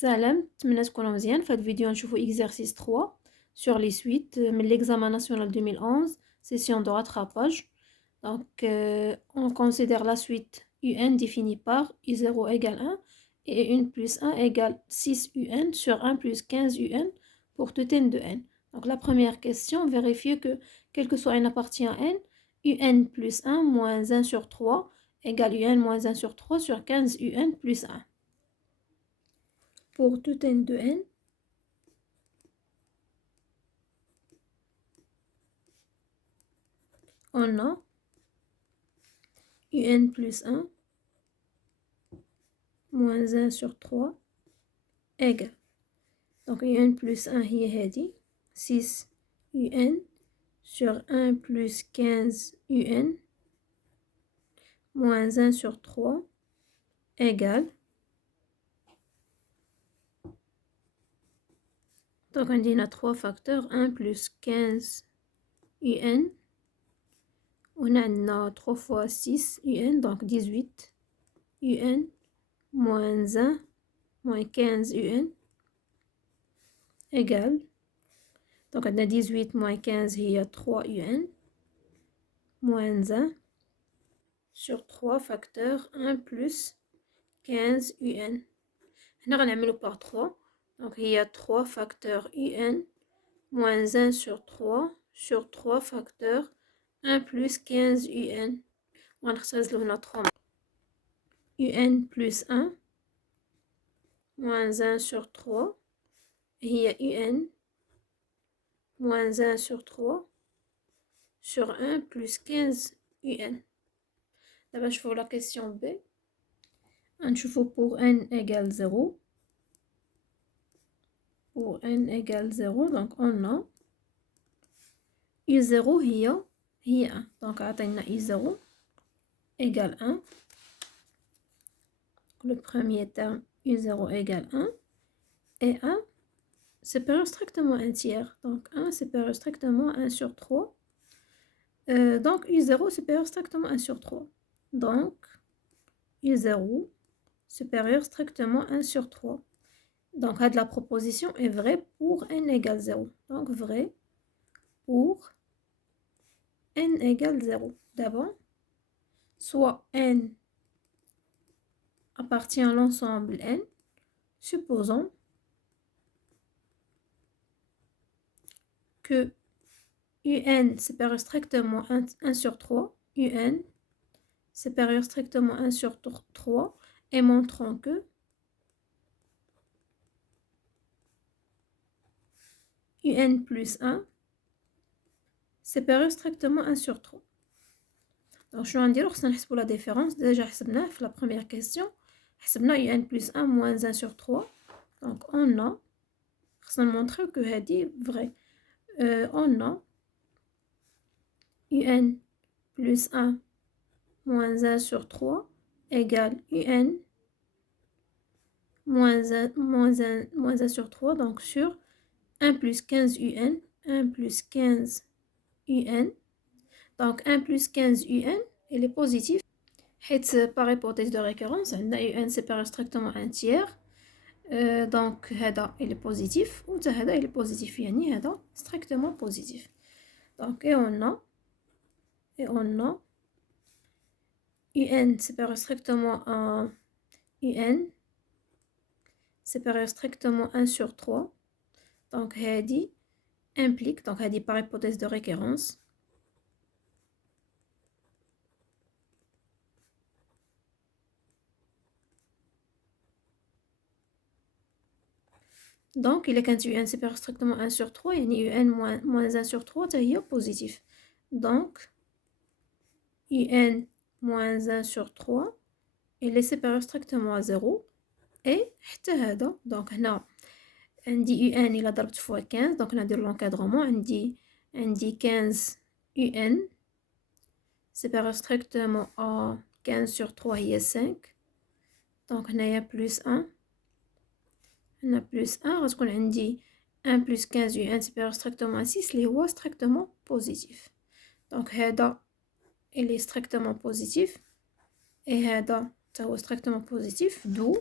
Salam, نتمنى تكونوا مزيان. في هذا الفيديو نشوفوا exercice 3 sur les suites من l'examen national 2011 session de rattrapage. Donc on considère la suite UN définie par U0 égale 1 et 1 plus 1 égale 6 UN sur 1 plus 15 UN pour tout n de n. Donc la première question, vérifier que quel que soit n appartient à n, UN plus 1 moins 1 sur 3 égale UN moins 1 sur 3 sur 15 UN plus 1. Pour tout n de n, on a UN plus 1 moins 1 sur 3 égale. Donc UN plus 1 هي هذه 6 UN sur 1 plus 15 UN moins 1 sur 3 égale. Donc on a 3 facteurs, 1 plus 15 UN. On a 3 fois 6 UN, donc 18 UN moins 1 moins 15 UN égale. Donc on a 18 moins 15 il y a 3 UN moins 1 sur 3 facteurs 1 plus 15 UN. On va par 3. Donc il y a 3 facteurs UN moins 1 sur 3 facteurs 1 plus 15 UN. On va 3 UN plus 1 moins 1 sur 3. Il y a UN moins 1 sur 3 sur 1 plus 15 UN. D'abord, je fais la question B. On chauffe pour n égale 0. Pour n égale 0, donc on a U0 هي 1. Donc عطينا U0 égale 1. Le premier terme U0 égale 1. Et 1 supérieur strictement un tiers. Donc 1 supérieur strictement 1 sur 3. Donc U0 supérieur strictement 1 sur 3. Donc U0 supérieur strictement 1 sur 3. Donc la proposition est vraie pour n égale 0. Donc vrai pour n égale 0. D'abord, soit n appartient à l'ensemble n, supposons que UN supérieur strictement 1 sur 3, UN supérieur strictement 1 sur 3, et montrons que UN plus 1 supérieur strictement 1 sur 3. Donc je vais dire que la différence. Déjà la première question, UN plus 1 moins 1 sur 3. Donc on a, je vais montrer que c'est vrai. On a UN plus 1 moins 1 sur 3 égale UN moins 1 sur 3, donc sur 1 plus 15 UN, 1 plus 15 UN. Donc 1 plus 15 UN, il est positif. Par hypothèse de récurrence, on a UN supérieur strictement 1 tiers. Donc هذا il est positif ou هذا il est positif, يعني هذا strictement positif. Donc et on a UN supérieur strictement à UN supérieur strictement 1 sur 3. Donc هذه implique, donc هذه par hypothèse de récurrence. Donc il est quand UN supérieur strictement 1 sur 3 et UN moins 1 sur 3 c'est positif. Donc UN moins 1 sur 3 il est supérieur strictement à 0 et حتى هذا. Donc هنا عندي UN إلا ضربت fois 15, donc ندير l'encadrement. عندي 15 UN supérieur strictement à 15 sur 3 هي 5. donc هنايا plus 1. هنا plus 1 غتكون عندي 1 plus 15 UN supérieur strictement à 6 اللي هو strictement positif. donc هذا il est strictement positif et هذا هو strictement positif, d'où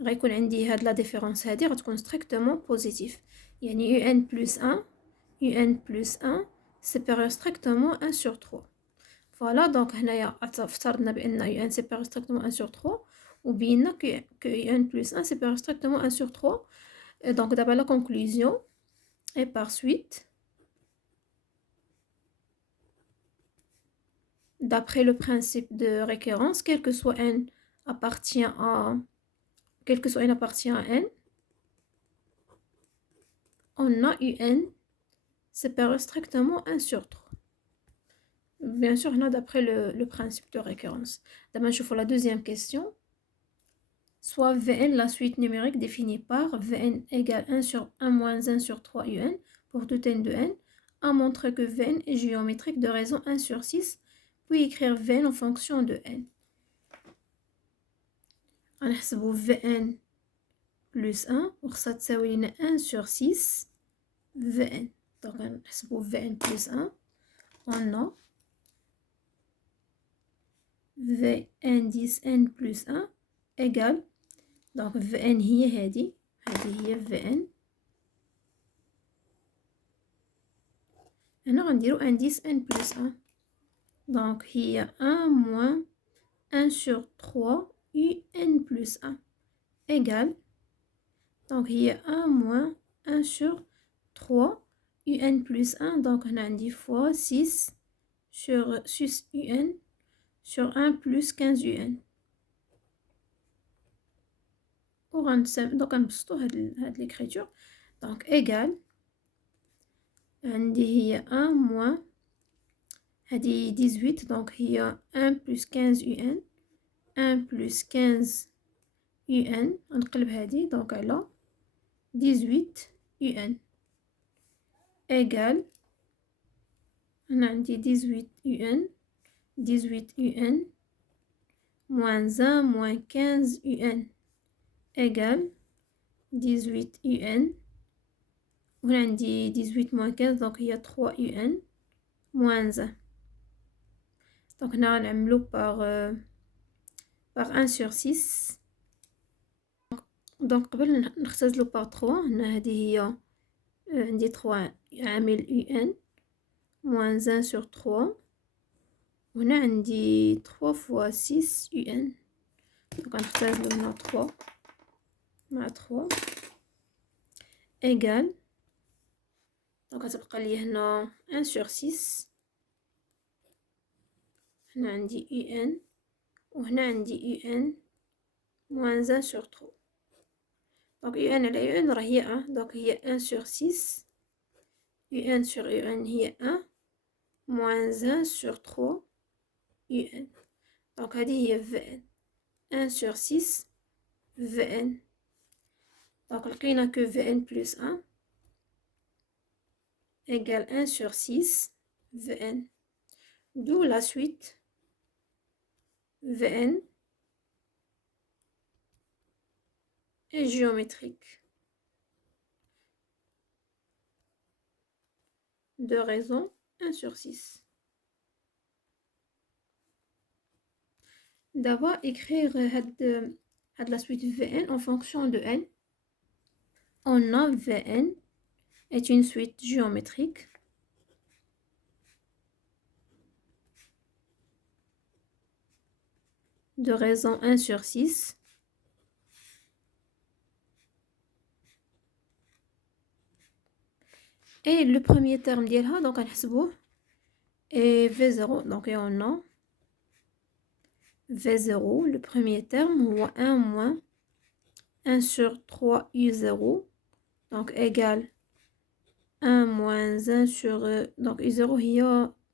غيكون عندي هاد لا ديفيرونس هادي غتكون ستريكتومون بوزيتيف، يعني يو ان بلس 1 يو ان بلس 1 سيبيريور ستريكتومون 1 سور 3. فوالا دونك هنايا افترضنا بان يو ان سيبيريور ستريكتومون 1 سور 3 وبينا كو يو ان بلس 1 سيبيريور ستريكتومون 1 سور 3. دونك دابا لا كونكلوزيون et par suite d'après le principe de récurrence, quel que soit n appartient à quel que soit n appartient à n, on a un supérieur strictement 1 sur 3. Bien sûr, on a d'après le principe de récurrence. D'abord, je fais la deuxième question. Soit Vn, la suite numérique définie par Vn égale 1 sur 1 moins 1 sur 3 un pour tout n de n, a montré que Vn est géométrique de raison 1 sur 6, puis écrire Vn en fonction de n. غنحسبو Vn plus 1 وخصها تساوي لنا 1 sur 6 Vn. Donc غنحسبو Vn plus 1 on a V indice n plus 1 égale donc Vn هي هذه هي Vn. هنا غنديرو indice n plus 1 donc هي 1 moins 1 sur 3 un plus 1 égale donc هي 1 moins 1 sur 3 un plus 1 donc هنا عندي fois 6 sur 6 un sur 1 plus 15 un. Donc غنبسطو هاد l'écriture donc égal عندي هي 1 moins هادي 18 donc هي 1 plus 15 un 1 plus 15 un نقلب هادي donc على 18 un égal هنا عندي 18 un moins 1 moins 15 un égale 18 un وهنا عندي 18 moins 15 donc هي 3 un moins 1 donc هنا غنعملو par 1 sur 6 donc قبل نختزلو par 3 هنا هذه هي عندي 3 عامل un moins 1 sur 3 وهنا عندي 3 fois 6 un donc غنختزلو هنا 3 مع 3 égal donc غتبقى لي هنا 1 sur 6 هنا عندي un وهنا عندي un moins 1 sur 3 donc un على un راه هي 1 donc هي 1 sur 6 un sur un هي 1 moins 1 sur 3 un donc هذه هي Vn 1 sur 6 Vn donc لقينا que Vn plus 1 égale 1 sur 6 Vn, d'où la suite Vn est géométrique de raison 1 sur 6. D'abord écrire la suite Vn en fonction de n. On a Vn est une suite géométrique de raison 1 sur 6 et le premier terme ديالها donc غنحسبوه et V0 donc et on a V0 le premier terme هو 1 moins 1 sur 3 U0 donc égale 1 moins 1 sur donc U0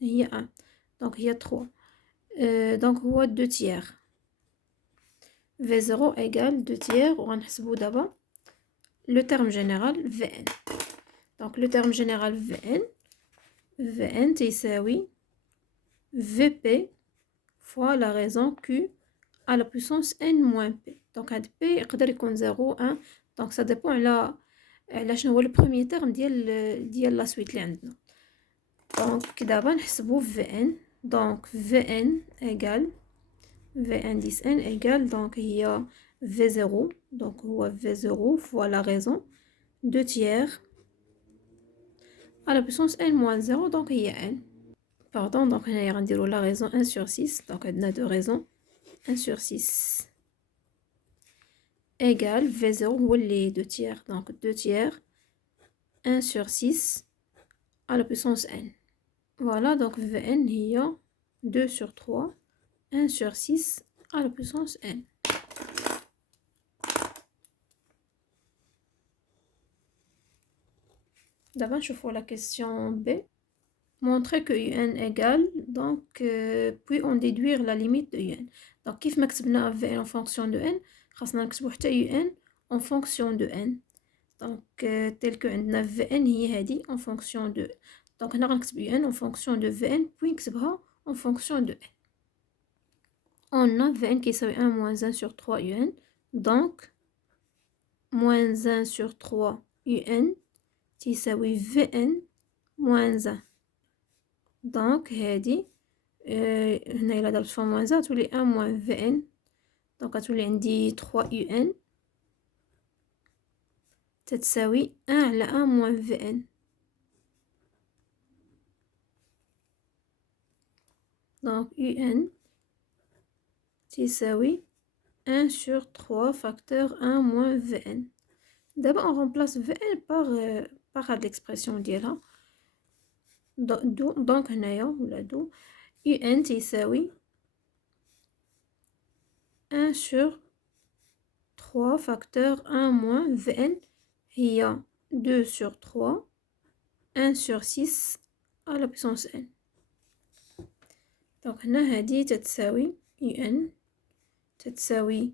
هي 1 donc هي 3 donc هو 2 tiers V0 égale 2 tiers وغنحسبو دابا le terme général Vn donc le terme général Vn تيساوي Vp fois la raison Q à la puissance n moins p donc هاد p يقدر يكون 0 1 donc ça dépend على شنو هو le premier terme ديال la suite اللي عندنا donc دابا نحسبو Vn donc Vn égale V indice n égale donc هي V0 donc هو V0 fois la raison 2 tiers à la puissance n moins 0 donc هي n. Pardon, donc هنايا غنديرو la raison 1 sur 6 donc عندنا 2 raisons 1 sur 6 égale V0 هو اللي 2 tiers donc 2 tiers 1 sur 6 à la puissance n. Voilà donc Vn هي 2 sur 3 1 sur 6 à la puissance n. D'abord نشوفو la question B. Montrer que un égale donc puis on déduire la limite de un. Donc كيف ما كتبنا Vn en fonction de n خاصنا نكتبو حتى un en fonction de n. Donc tel que عندنا Vn هي هادي en fonction de. Donc هنا غنكتب un en fonction de Vn puis نكتبها en fonction de n. On a Vn كيساوي 1 moins 1 sur 3 un. Donc moins 1 sur 3 un تيساوي Vn moins 1. Donc هادي هنا إلا درت فيها موان زا تولي 1 moins Vn donc غتولي عندي 3 un تتساوي 1 على 1 moins Vn. donc un تيساوي 1 sur 3 facteur 1 moins Vn. D'abord on remplace Vn par هاد l'expression ديالها donc هنايا ولا دو un تيساوي 1 sur 3 facteur 1 moins Vn هي 2 sur 3 1 sur 6 à la puissance n. donc هنا هادي تتساوي un تتساوي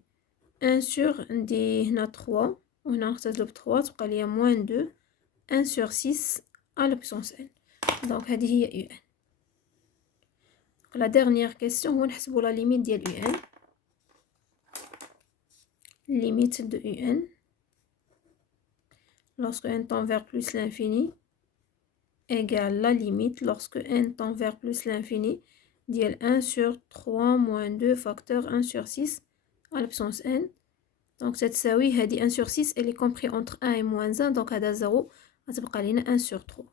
1 sur عندي هنا 3 وهنا نختزلو ب 3 تبقى ليا moins 2 1 sur 6 à la puissance n. donc هذه هي un. la dernière question هو نحسبو la limite ديال un. limite de un lorsque n tend vers plus l'infini égale la limite lorsque n tend vers plus l'infini ديال 1 sur 3 moins 2 facteur 1 sur 6 à la puissance n. donc تتساوي هذه 1 sur 6 elle est compris entre 1 et moins 1 donc هذا 0 غتبقى لينا 1 sur 3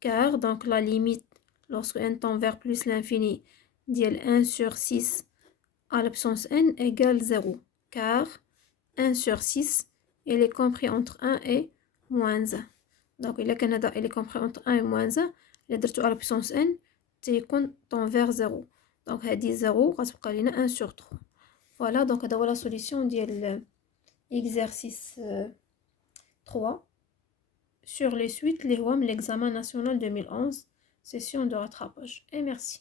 car donc la limite lorsque n tend vers plus l'infini ديال 1 sur 6 à la puissance n égale 0 car 1 sur 6 elle est compris entre 1 et moins 1. donc إلا كان هذا elle est compris entre 1 et moins 1 إلا درتو à la puissance n تيكون tend vers 0 donc هذه 0 غتبقى لينا 1 sur 3. voilà donc هذا هو la solution ديال exercice 3 sur les suites les هو من l'examen national 2011 session de rattrapage et merci.